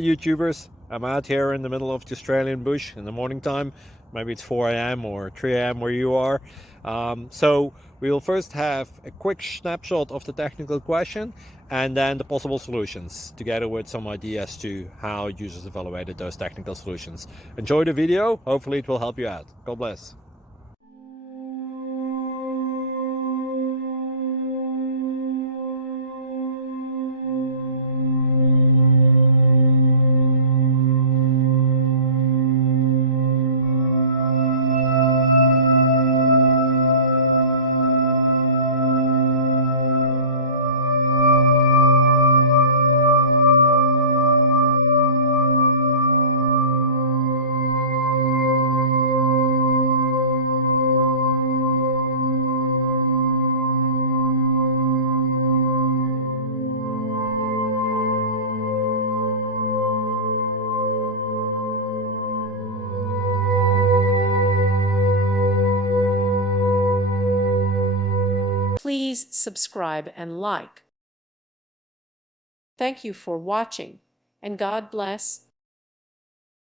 YouTubers. I'm out here in the middle of the Australian bush in the morning time. Maybe it's 4 a.m. or 3 a.m. where you are. So we'll first have a quick snapshot of the technical question and then the possible solutions, together with some ideas to how users evaluated those technical solutions. Enjoy the video. Hopefully it will help you out. God bless. Please subscribe and like. Thank you for watching, and God bless.